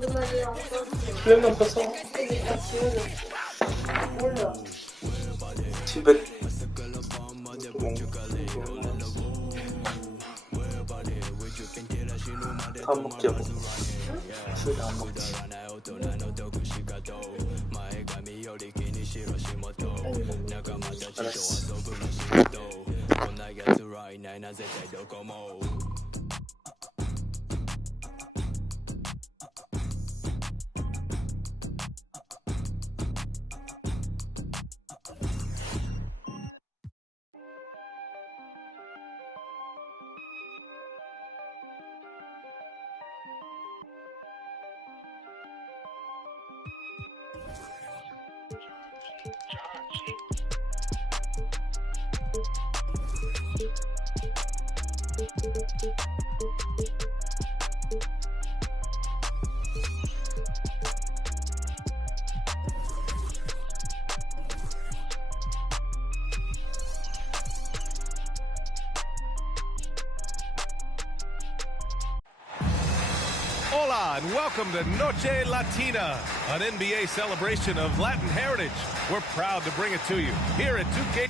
플랜만 펴서 몰라. 집에 다안 먹지 뭐. 술도 안 먹지. 알았어. Hola and welcome to Noche Latina, an NBA celebration of Latin heritage. We're proud to bring it to you here at 2K.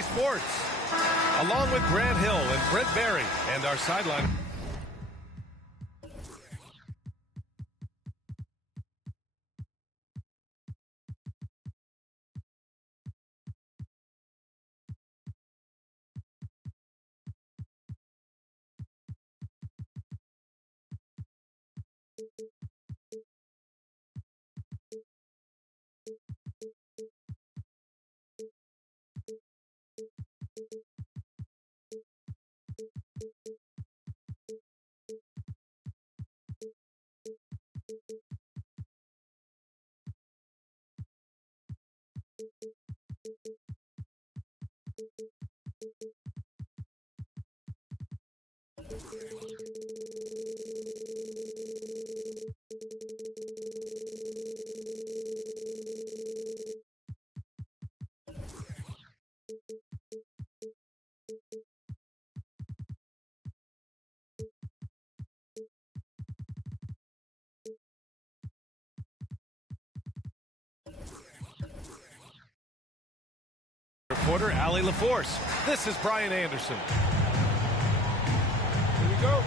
Sports, along with Grant Hill and Brent Barry, and our sideline. Reporter Ali LaForce. This is Brian Anderson. Here we go.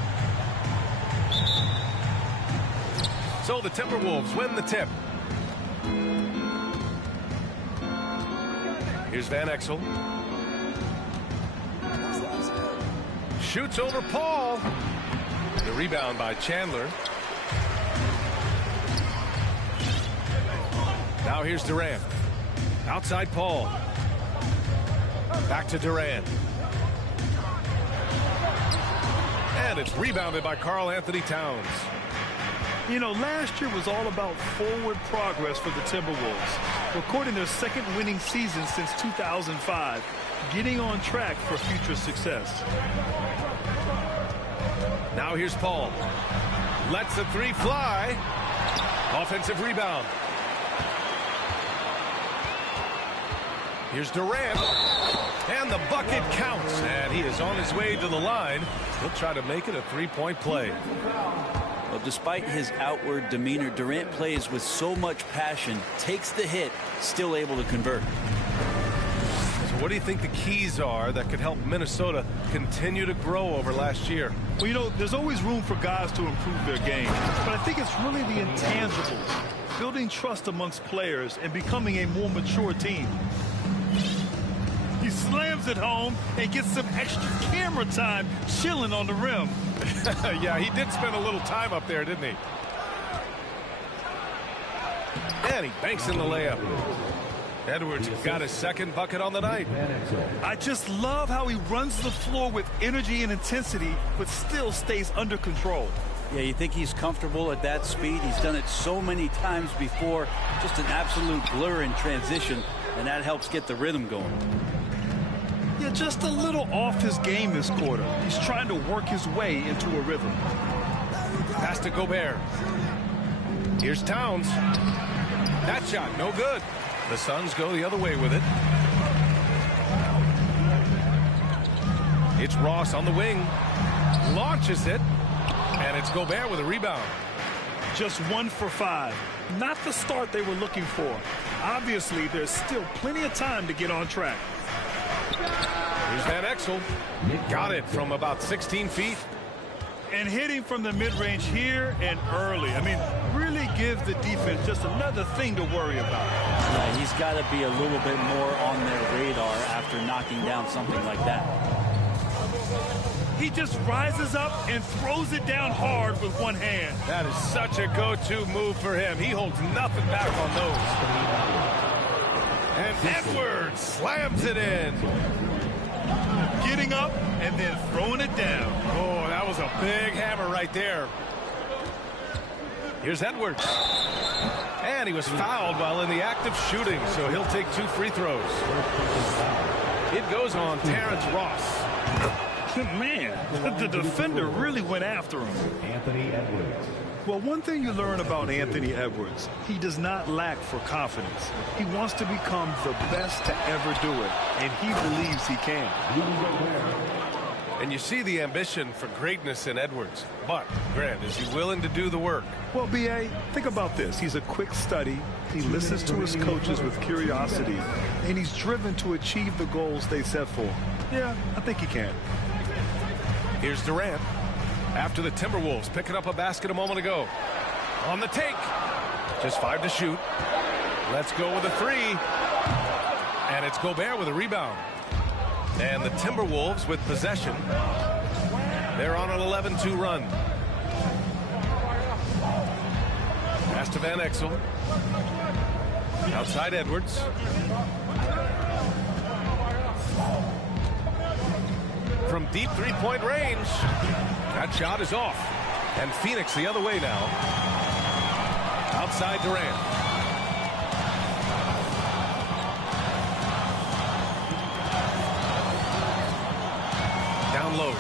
So the Timberwolves win the tip. Here's Van Exel. Shoots over Paul. The rebound by Chandler. Now here's Durant. Outside Paul. Back to Durant. And it's rebounded by Karl Anthony Towns. You know, last year was all about forward progress for the Timberwolves, recording their second winning season since 2005, getting on track for future success. Now here's Paul. Lets the three fly. Offensive rebound. Here's Durant. And the bucket counts. And he is on his way to the line. He'll try to make it a three-point play. Well, despite his outward demeanor, Durant plays with so much passion, takes the hit, still able to convert. So what do you think the keys are that could help Minnesota continue to grow over last year? Well, you know, there's always room for guys to improve their game, but I think it's really the intangibles, building trust amongst players and becoming a more mature team. He slams it home and gets some extra camera time chilling on the rim. Yeah, he did spend a little time up there, didn't he? And he banks in the layup. Edwards got his second bucket on the night. I just love how he runs the floor with energy and intensity, but still stays under control. Yeah, you think he's comfortable at that speed. He's done it so many times before. Just an absolute blur in transition, and that helps get the rhythm going. Yeah, just a little off his game this quarter. He's trying to work his way into a rhythm. Pass to Gobert. Here's Towns. That shot, no good. The Suns go the other way with it. It's Ross on the wing. Launches it. And it's Gobert with a rebound. Just 1 for 5. Not the start they were looking for. Obviously, there's still plenty of time to get on track. Here's Van Exel. Got it from about 16 feet. And hitting from the mid-range here and early. I mean, really give the defense just another thing to worry about. Yeah, he's got to be a little bit more on their radar after knocking down something like that. He just rises up and throws it down hard with one hand. That is such a go-to move for him. He holds nothing back on those. And Edwards slams it in. Getting up and then throwing it down. Oh, that was a big hammer right there. Here's Edwards. And he was fouled while in the act of shooting, so he'll take 2 free throws. It goes on Terrence Ross. Man, the defender really went after him. Anthony Edwards. Well, one thing you learn about Anthony Edwards, he does not lack for confidence. He wants to become the best to ever do it, and he believes he can. And you see the ambition for greatness in Edwards. But, Grant, is he willing to do the work? Well, B.A., think about this. He's a quick study. He listens to his coaches with curiosity, and he's driven to achieve the goals they set for him. Yeah, I think he can. Here's Durant. After the Timberwolves picking up a basket a moment ago. On the take. Just 5 to shoot. Let's go with a 3. And it's Gobert with a rebound. And the Timberwolves with possession. They're on an 11-2 run. Pass to Van Exel. Outside Edwards. From deep three-point range. That shot is off. And Phoenix the other way now. Outside Durant. Down low.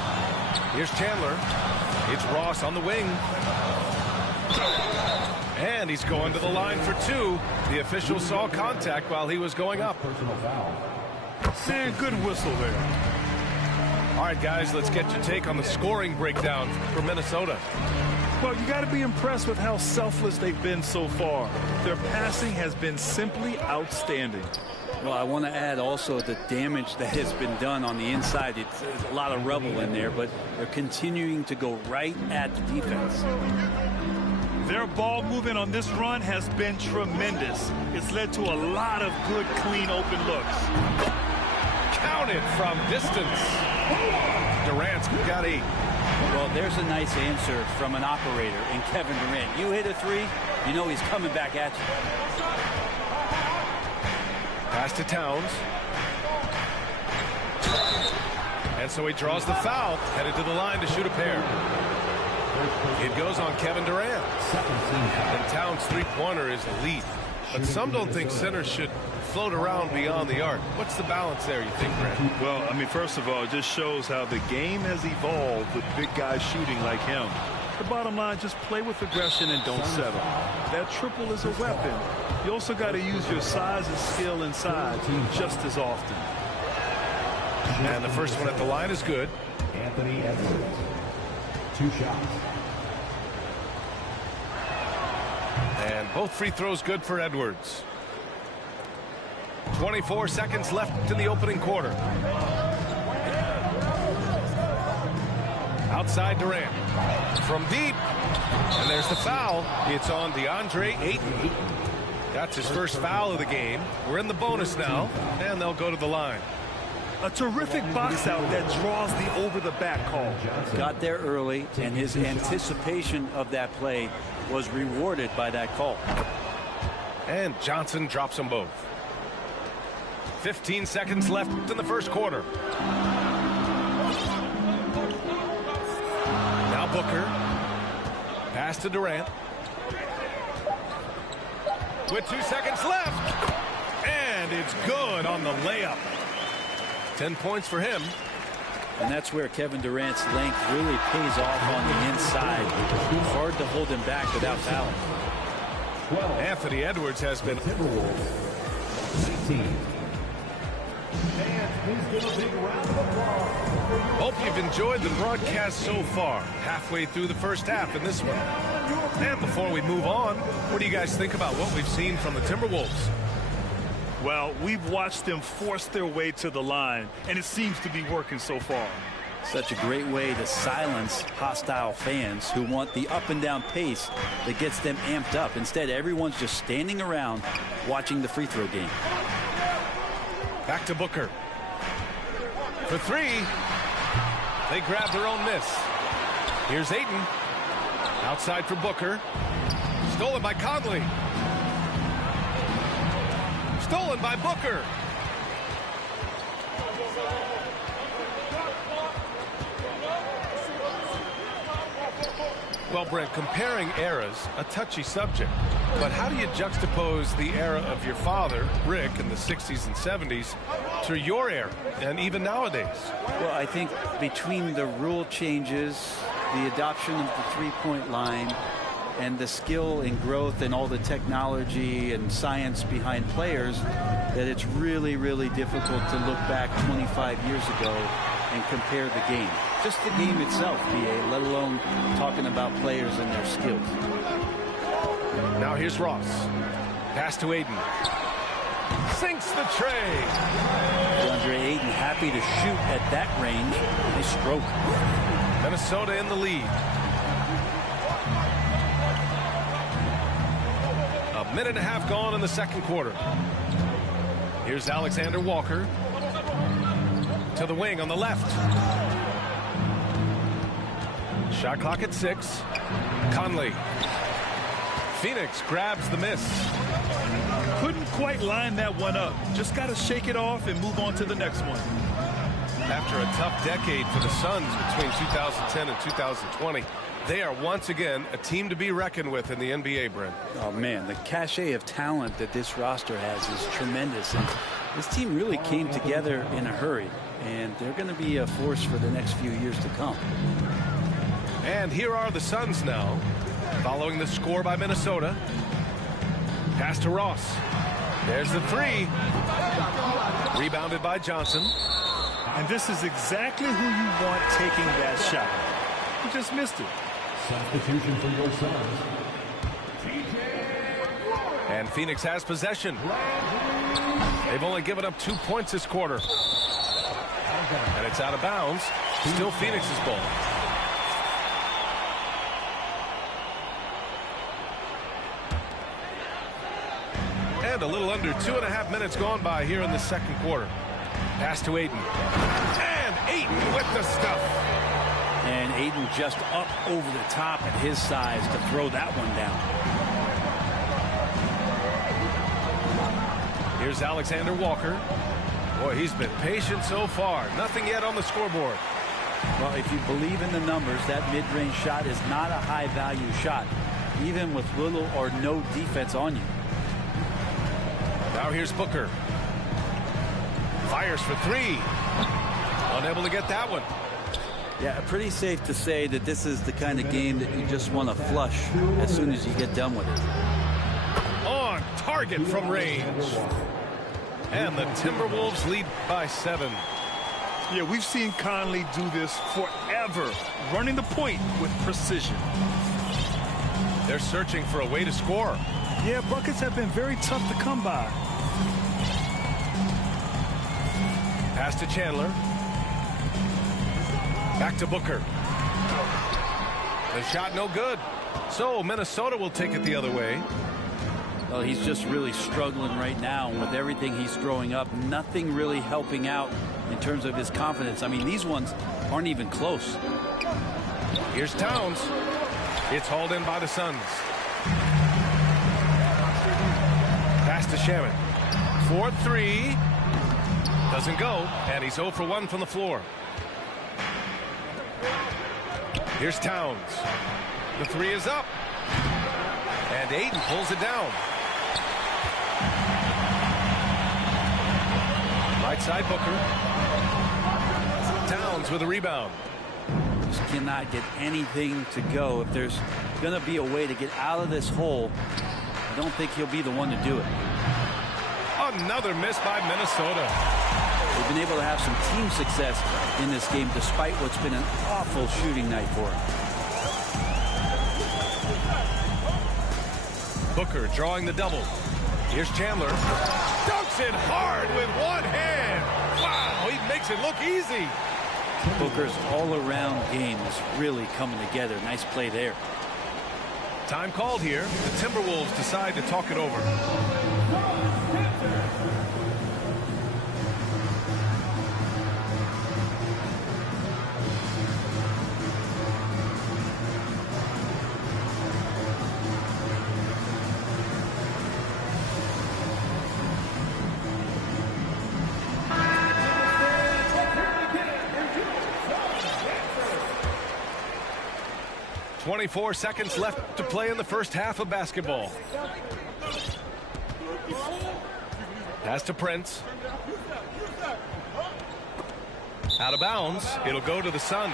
Here's Chandler. It's Ross on the wing. And he's going to the line for 2. The official saw contact while he was going up. Man, good whistle there. All right, guys, let's get your take on the scoring breakdown for Minnesota. Well, you got to be impressed with how selfless they've been so far. Their passing has been simply outstanding. Well, I want to add also the damage that has been done on the inside. It's a lot of rubble in there, but they're continuing to go right at the defense. Their ball movement on this run has been tremendous. It's led to a lot of good, clean, open looks. Counted from distance. Durant's got 8. Well, there's a nice answer from an operator in Kevin Durant. You hit a 3, you know he's coming back at you. Pass to Towns. And so he draws the foul, headed to the line to shoot a pair. It goes on Kevin Durant. And Towns' three-pointer is elite. But some don't think centers should float around beyond the arc. What's the balance there, you think, Grant? Well, I mean, first of all, it just shows how the game has evolved with big guys shooting like him. The bottom line, just play with aggression and don't settle. That triple is a weapon. You also got to use your size and skill inside just as often. And the first one at the line is good. Anthony Edwards. 2 shots. And both free throws good for Edwards. 24 seconds left in the opening quarter. Outside Durant. From deep. And there's the foul. It's on DeAndre Ayton. That's his first foul of the game. We're in the bonus now, and they'll go to the line. A terrific box out that draws the over-the-back call. Got there early, and his anticipation of that play was rewarded by that call. And Johnson drops them both. 15 seconds left in the first quarter. Now Booker. Pass to Durant. With 2 seconds left. And it's good on the layup. 10 points for him. And that's where Kevin Durant's length really pays off on the inside. Hard to hold him back without fouling. Anthony Edwards has been. Hope you've enjoyed the broadcast so far. Halfway through the first half in this one. And before we move on, what do you guys think about what we've seen from the Timberwolves? Well, we've watched them force their way to the line, and it seems to be working so far. Such a great way to silence hostile fans who want the up and down pace that gets them amped up. Instead, everyone's just standing around watching the free throw game. Back to Booker. For three. They grab their own miss. Here's Ayton. Outside for Booker. Stolen by Conley. Stolen by Booker. Well, Brent, comparing eras, a touchy subject. But how do you juxtapose the era of your father, Rick, in the 60s and 70s to your era, and even nowadays? Well, I think between the rule changes, the adoption of the three-point line, and the skill and growth and all the technology and science behind players, that it's really, really difficult to look back 25 years ago and compare the game. Just the game itself, BA, let alone talking about players and their skills. Now here's Ross. Pass to Ayton. Sinks the tray. DeAndre Ayton happy to shoot at that range. Nice stroke. Minnesota in the lead. A minute and a half gone in the second quarter. Here's Alexander Walker. To the wing on the left. Shot clock at 6. Conley. Phoenix grabs the miss. Couldn't quite line that one up. Just got to shake it off and move on to the next one. After a tough decade for the Suns between 2010 and 2020, they are once again a team to be reckoned with in the NBA, Brent. Oh, man, the cachet of talent that this roster has is tremendous. And this team really came together in a hurry. And they're going to be a force for the next few years to come. And here are the Suns now, following the score by Minnesota. Pass to Ross. There's the three. Rebounded by Johnson. And this is exactly who you want taking that shot. He just missed it. Substitution for your Suns. And Phoenix has possession. They've only given up 2 points this quarter. And it's out of bounds. Still Phoenix's ball. And a little under 2.5 minutes gone by here in the second quarter. Pass to Ayton. And Ayton with the stuff. And Ayton just up over the top at his size to throw that one down. Here's Alexander Walker. Boy, he's been patient so far. Nothing yet on the scoreboard. Well, if you believe in the numbers, that mid-range shot is not a high-value shot, even with little or no defense on you. Now here's Booker. Fires for three. Unable to get that one. Yeah, pretty safe to say that this is the kind of game that you just want to flush as soon as you get done with it. On target from range. And the Timberwolves lead by 7. Yeah, we've seen Conley do this forever, running the point with precision. They're searching for a way to score. Yeah, buckets have been very tough to come by. Pass to Chandler. Back to Booker. The shot no good. So Minnesota will take it the other way. Well, he's just really struggling right now with everything he's throwing up. Nothing really helping out in terms of his confidence. I mean, these ones aren't even close. Here's Towns. It's hauled in by the Suns. Pass to Shaman. 4-3. Doesn't go. And he's 0 for 1 from the floor. Here's Towns. The three is up. And Aiden pulls it down. Right side Booker. Towns with a rebound. Just cannot get anything to go. If there's going to be a way to get out of this hole, I don't think he'll be the one to do it. Another miss by Minnesota. They've been able to have some team success in this game despite what's been an awful shooting night for them. Booker drawing the double. Here's Chandler. Dunks it hard with one hand. Wow, he makes it look easy. Booker's all-around game is really coming together. Nice play there. Time called here. The Timberwolves decide to talk it over. .24 seconds left to play in the first half of basketball. Pass to Prince. Out of bounds. It'll go to the Suns.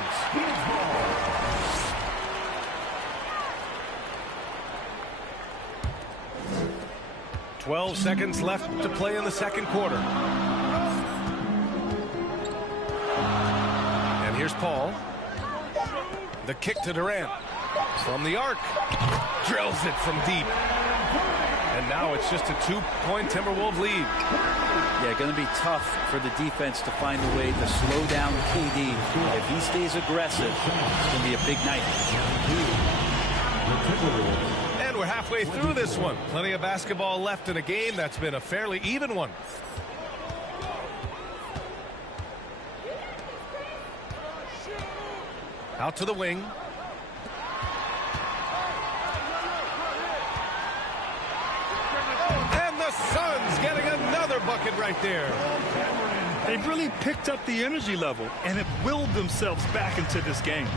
.12 seconds left to play in the second quarter. And here's Paul. The kick to Durant. From the arc. Drills it from deep. And now it's just a 2-point Timberwolves lead. Yeah, going to be tough for the defense to find a way to slow down KD. If he stays aggressive, it's going to be a big night. And we're halfway through this one. Plenty of basketball left in a game that's been a fairly even one. Out to the wing. And the Suns getting another bucket right there. They've really picked up the energy level and have willed themselves back into this game.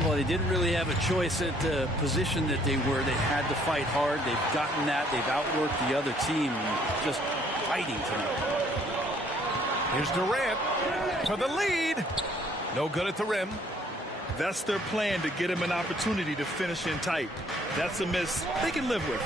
Well, they didn't really have a choice at the position that they were. They had to fight hard. They've gotten that. They've outworked the other team. Just fighting tonight. Here's Durant for the lead. No good at the rim. That's their plan, to get him an opportunity to finish in tight. That's a miss they can live with.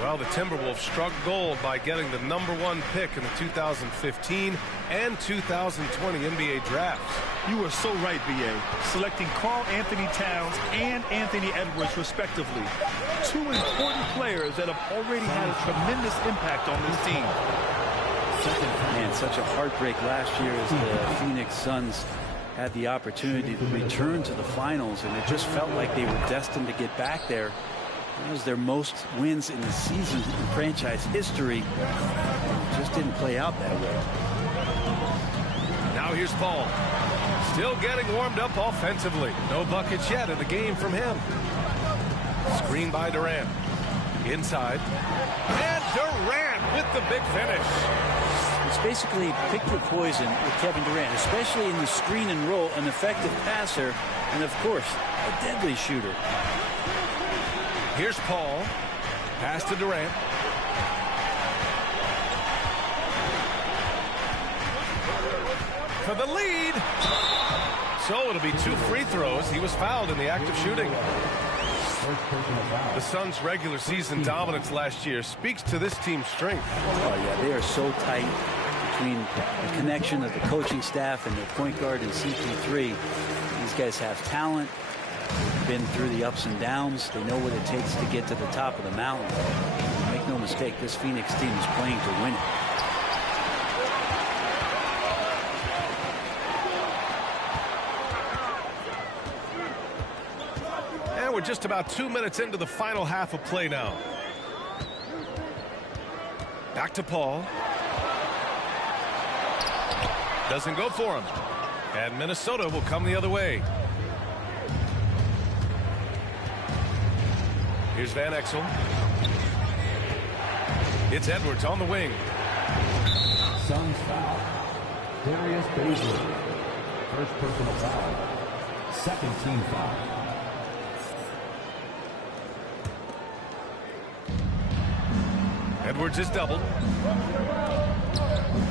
Well, the Timberwolves struck gold by getting the #1 pick in the 2015 and 2020 NBA drafts. You are so right, B.A. Selecting Karl Anthony Towns and Anthony Edwards, respectively. Two important players that have already had a tremendous impact on this team. Man, such a heartbreak last year as the Phoenix Suns had the opportunity to return to the finals, and it just felt like they were destined to get back there. That was their most wins in the season in franchise history. It just didn't play out that way. Now here's Paul. Still getting warmed up offensively. No buckets yet in the game from him. Screen by Durant. Inside. And Durant with the big finish. It's basically pick your poison with Kevin Durant, especially in the screen and roll, an effective passer, and of course, a deadly shooter. Here's Paul. Pass to Durant. For the lead. So it'll be 2 free throws. He was fouled in the act of shooting. The Suns' regular season dominance last year speaks to this team's strength. Oh, yeah, they are so tight between the connection of the coaching staff and their point guard and CP3. These guys have talent, been through the ups and downs. They know what it takes to get to the top of the mountain. Make no mistake, this Phoenix team is playing to win it. We're just about 2 minutes into the final half of play now. Back to Paul. Doesn't go for him. And Minnesota will come the other way. Here's Van Exel. It's Edwards on the wing. Suns foul. Darius Bazley. First personal foul. Second team foul. Edwards is doubled.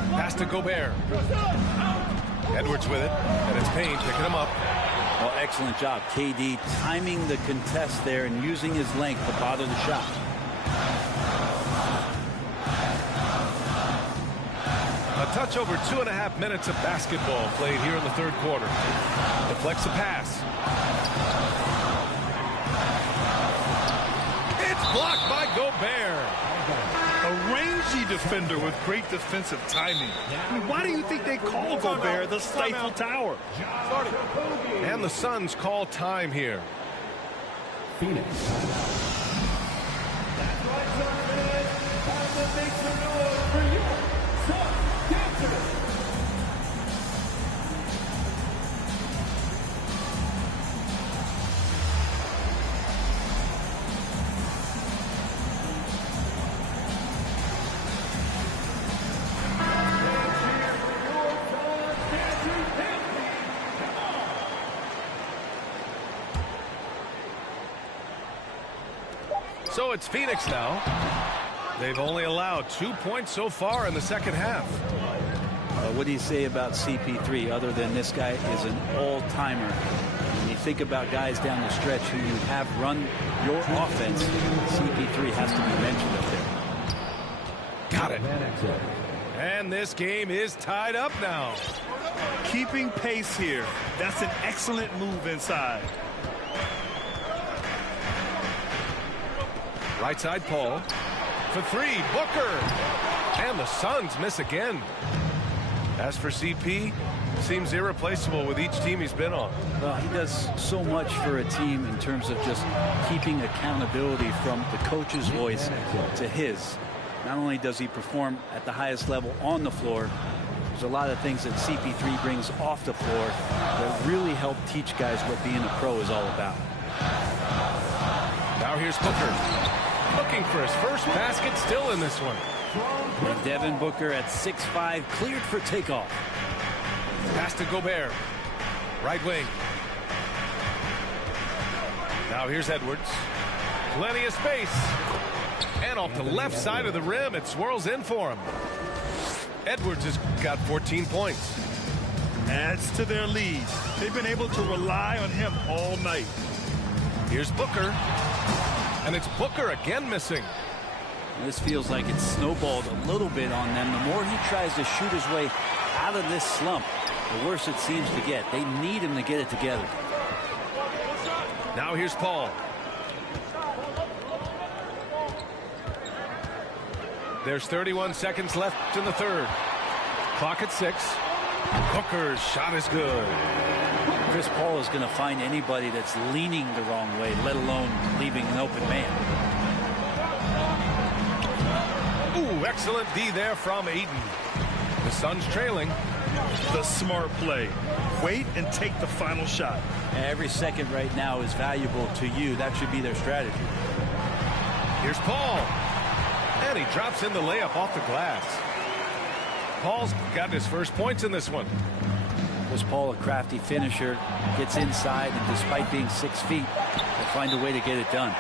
Pass to Gobert. Edwards with it, and it's Payne picking him up. Well, excellent job. KD timing the contest there and using his length to bother the shot. A touch over 2.5 minutes of basketball played here in the third quarter. Deflects a pass. It's blocked by Gobert. A rangy defender with great defensive timing. I mean, why do you think they call Gobert the Stifle Tower? And the Suns call time here. Phoenix. So it's Phoenix now. They've only allowed 2 points so far in the second half. What do you say about CP3 other than this guy is an all-timer? When you think about guys down the stretch who you have run your offense, CP3 has to be mentioned up there. Got it. And this game is tied up now. Keeping pace here. That's an excellent move inside. Right side, Paul. For three, Booker. And the Suns miss again. As for CP, seems irreplaceable with each team he's been on. Well, he does so much for a team in terms of just keeping accountability from the coach's voice to his. Not only does he perform at the highest level on the floor, there's a lot of things that CP3 brings off the floor that really help teach guys what being a pro is all about. Now here's Booker. Looking for his first basket, still in this one. And Devin Booker at 6'5", cleared for takeoff. Pass to Gobert. Right wing. Now here's Edwards. Plenty of space. And off the left side of the rim, it swirls in for him. Edwards has got 14 points. Adds to their lead. They've been able to rely on him all night. Here's Booker. And it's Booker again missing. This feels like it's snowballed a little bit on them. The more he tries to shoot his way out of this slump, the worse it seems to get. They need him to get it together. Now here's Paul. There's 31 seconds left in the third. Clock at 6. Booker's shot is good. Chris Paul is going to find anybody that's leaning the wrong way, let alone leaving an open man. Ooh, excellent D there from Ayton. The Suns trailing. The smart play. Wait and take the final shot. Every second right now is valuable to you. That should be their strategy. Here's Paul. And he drops in the layup off the glass. Paul's got his first points in this one. Was Paul a crafty finisher, gets inside, and despite being 6 feet, will find a way to get it done.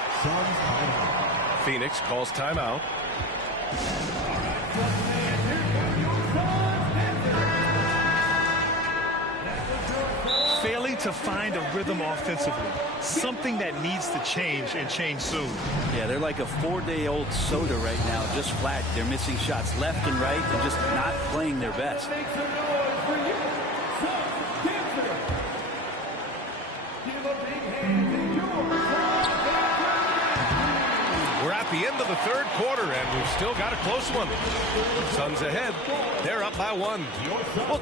Phoenix calls timeout. Failing to find a rhythm offensively. Something that needs to change and change soon. Yeah, they're like a 4-day-old soda right now, just flat. They're missing shots left and right and just not playing their best. We're at the end of the third quarter, and we've still got a close one. Suns ahead. They're up by 1. Well,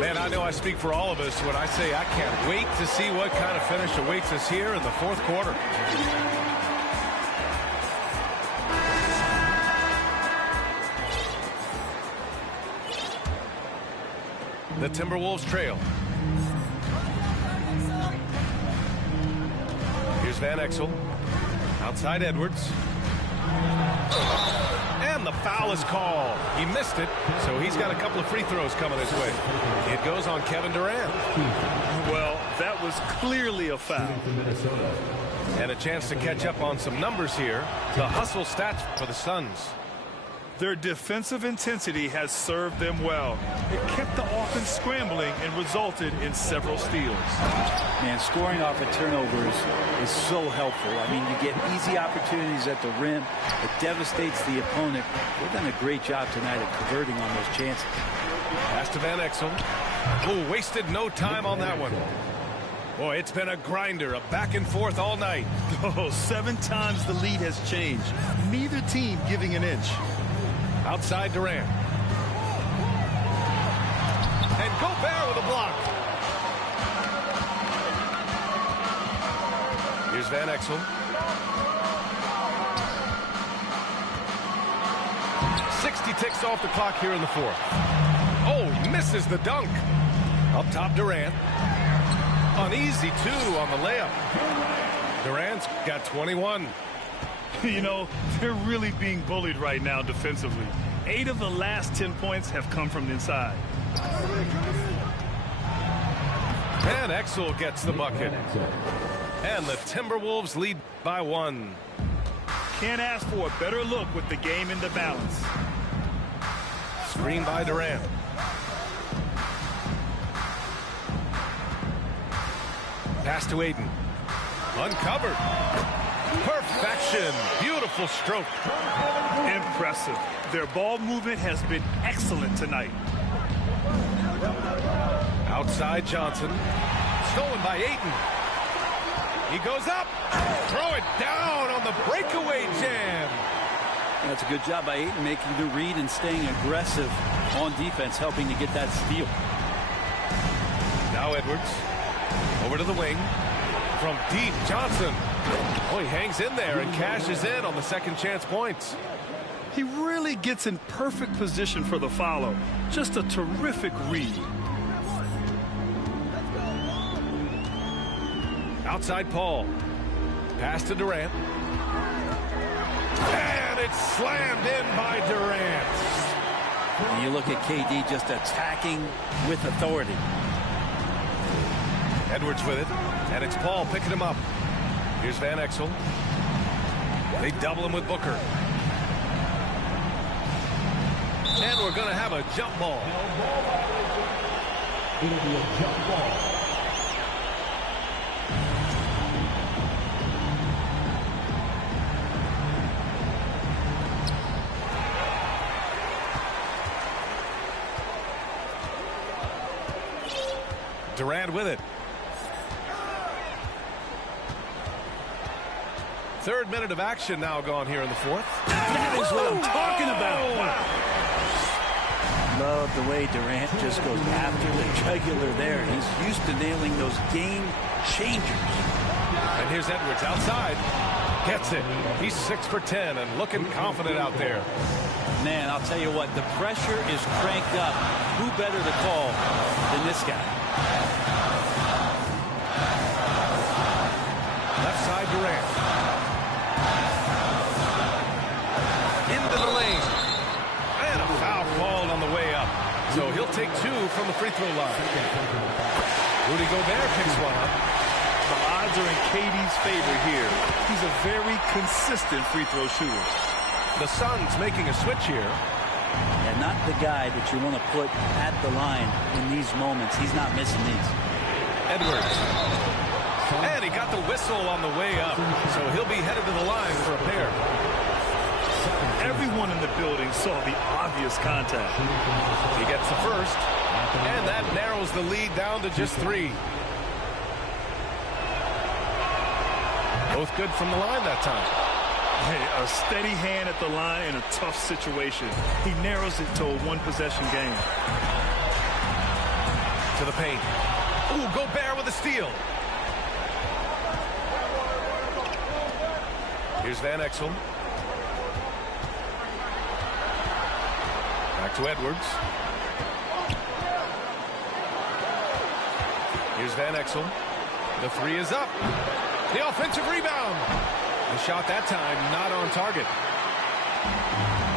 man, I know I speak for all of us when I say I can't wait to see what kind of finish awaits us here in the fourth quarter. The Timberwolves trail. Here's Van Exel. Outside Edwards. And the foul is called. He missed it, so he's got a couple of free throws coming his way. It goes on Kevin Durant. Well, that That was clearly a foul. And a chance to catch up on some numbers here. The hustle stats for the Suns. Their defensive intensity has served them well. It kept the offense scrambling and resulted in several steals. Man, scoring off of turnovers is so helpful. I mean, you get easy opportunities at the rim. It devastates the opponent. They've done a great job tonight at converting on those chances. Pass to Van Exel. Oh, wasted no time on that one. Boy, it's been a grinder, a back and forth all night. Oh, 7 times the lead has changed. Neither team giving an inch. Outside Durant. And Gobert with a block. Here's Van Exel. 60 ticks off the clock here in the fourth. Oh, misses the dunk. Up top, Durant. Uneasy, too, on the layup. Durant's got 21. You know, they're really being bullied right now defensively. 8 of the last 10 points have come from inside. Van Exel gets the bucket. And the Timberwolves lead by 1. Can't ask for a better look with the game in the balance. Screen by Durant. Pass to Aiden. Uncovered. Perfection. Beautiful stroke. Impressive. Their ball movement has been excellent tonight. Outside Johnson. Stolen by Ayton. He goes up. Throw it down on the breakaway jam. That's a good job by Ayton making the read and staying aggressive on defense, helping to get that steal. Now Edwards. Over to the wing. From deep, Johnson. Oh, he hangs in there and cashes in on the second chance points. He really gets in perfect position for the follow. Just a terrific read. Outside Paul. Pass to Durant. And it's slammed in by Durant. And you look at KD just attacking with authority. Edwards with it. And it's Paul picking him up. Here's Van Exel. They double him with Booker. And we're going to have a jump ball. It'll be a jump ball. Durant with it. Third minute of action now gone here in the fourth. That is what I'm talking about. Love the way Durant just goes after the jugular there. He's used to nailing those game changers. And here's Edwards outside. Gets it. He's 6 for 10 and looking confident out there. Man, I'll tell you what, the pressure is cranked up. Who better to call than this guy? Left side Durant. Into the lane. And a foul called on the way up. So he'll take 2 from the free throw line. Rudy Gobert picks one up. The odds are in KD's favor here. He's a very consistent free throw shooter. The Suns making a switch here. And not the guy that you want to put at the line in these moments. He's not missing these. Edwards. And he got the whistle on the way up. So he'll be headed to the line for a pair. Everyone in the building saw the obvious contact. He gets the first. And that narrows the lead down to just 3. Both good from the line that time. Hey, a steady hand at the line in a tough situation. He narrows it to a one-possession game. To the paint. Ooh, Gobert with a steal. Here's Van Exel. Back to Edwards. Here's Van Exel. The 3 is up. The offensive rebound. The shot that time not on target.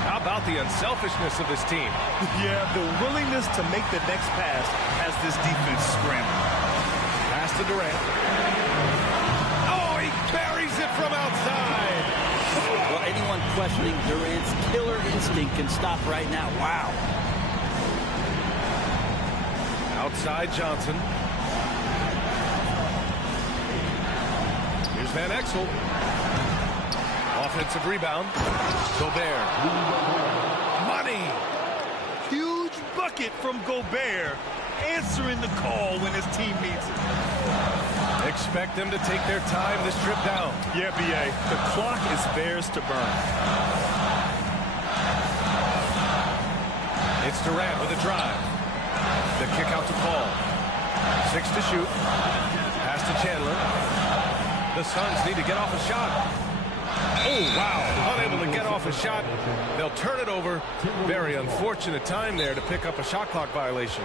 How about the unselfishness of this team? Yeah, the willingness to make the next pass has this defense scrambling. Pass to Durant. Oh, he buries it from outside. Well, anyone questioning Durant's killer instinct can stop right now. Wow. Outside Johnson. Here's Van Exel. Offensive rebound. Gobert. Money. Huge bucket from Gobert, answering the call when his team needs it. Expect them to take their time this trip down. Yeah, B.A., the clock is theirs to burn. It's Durant with a drive. The kick out to Paul. 6 to shoot. Pass to Chandler. The Suns need to get off a shot. Oh, wow. Unable to get off a shot. They'll turn it over. Very unfortunate time there to pick up a shot clock violation.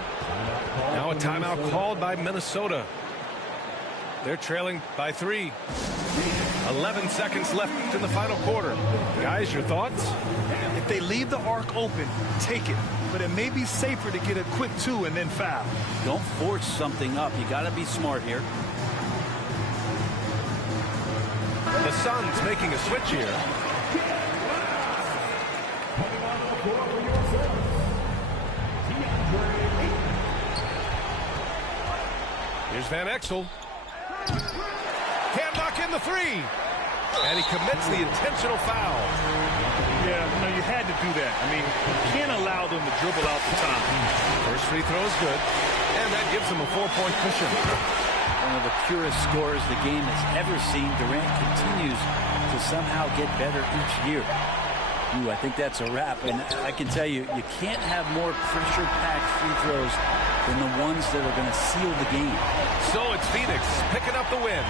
Now a timeout called by Minnesota. They're trailing by 3. 11 seconds left in the final quarter. Guys, your thoughts? If they leave the arc open, take it. But it may be safer to get a quick 2 and then foul. Don't force something up. You got to be smart here. The Suns making a switch here. Here's Van Exel. Can't knock in the 3. And he commits the intentional foul. Yeah, no, you had to do that. I mean, you can't allow them to dribble out the top. First free throw is good. And that gives him a 4-point cushion. One of the purest scorers the game has ever seen. Durant continues to somehow get better each year. Ooh, I think that's a wrap. And I can tell you, you can't have more pressure-packed free throws than the ones that are going to seal the game. So it's Phoenix picking up the win.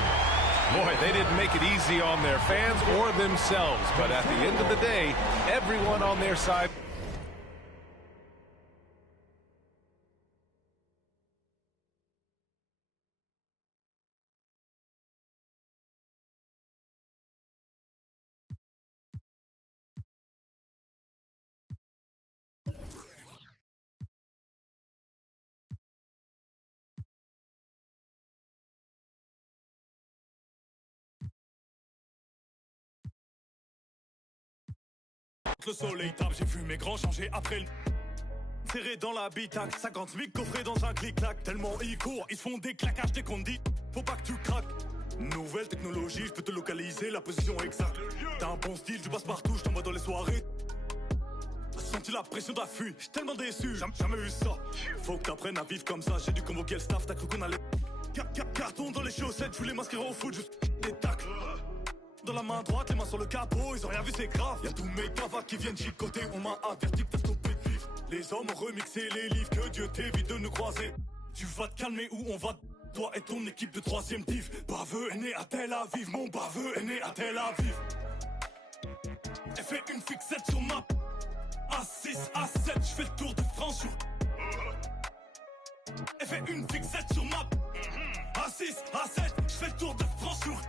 Boy, they didn't make it easy on their fans or themselves. But at the end of the day, everyone on their side. Le soleil tape, j'ai vu mes grands changer après le... Serré dans l'habitacle, 50 000 coffrés dans un clic-clac. Tellement ils courent, ils se font des claquages dès qu'on dit faut pas que tu craques. Nouvelle technologie, je peux te localiser, la position exacte. T'as un bon style, tu passes partout, je t'envoie dans les soirées. Senti la pression de la fuite, j'suis tellement déçu, jamais eu ça. Faut que t'apprennes à vivre comme ça, j'ai dû convoquer le staff, t'as cru qu'on allait... Carton dans les chaussettes, je voulais m'inscrire au foot, juste des tacles. Dans la main droite, les mains sur le capot, ils ont rien vu, c'est grave. Y'a tous mes cavacs qui viennent chicoter, on m'a averti que t'as stoppé de vivre. Les hommes ont remixé les livres, que Dieu t'évite de nous croiser. Tu vas te calmer ou on va... Toi et ton équipe de 3e div. Baveux est né à Tel Aviv, mon baveux est né à Tel Aviv. Elle fait une fixette sur ma... A6, A7, j'fais le tour de France sur... Elle fait une fixette sur ma... A6, A7, j'fais le tour de France sur...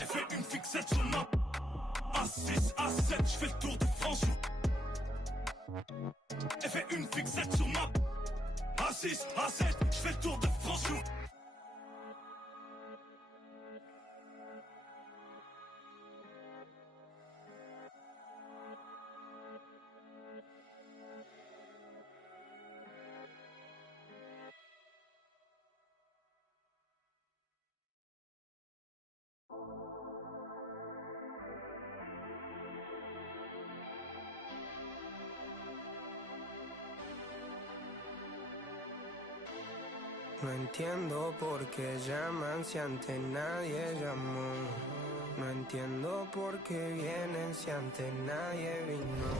Elle fait une fixette sur ma... A6, A7, j'fais le tour de France sur... Elle fait une fixette sur ma... A6, A7, j'fais le tour de France sur... No entiendo por qué llaman si antes nadie llamó. No entiendo por qué vienen si antes nadie vino.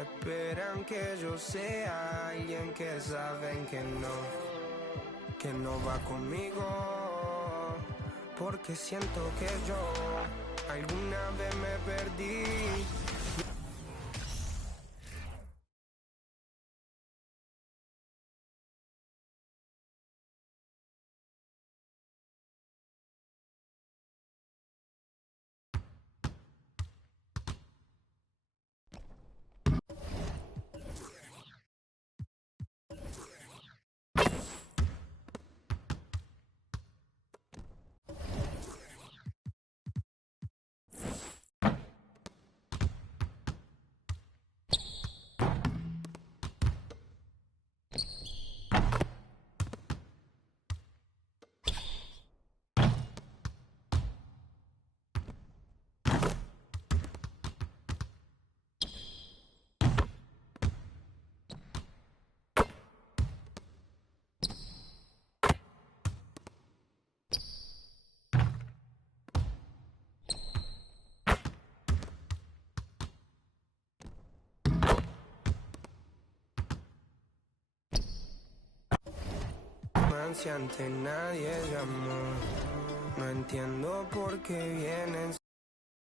Esperan que yo sea alguien que saben que no va conmigo. Porque siento que yo alguna vez me perdí. llaman si antes nadie llamó? No entiendo por qué vienen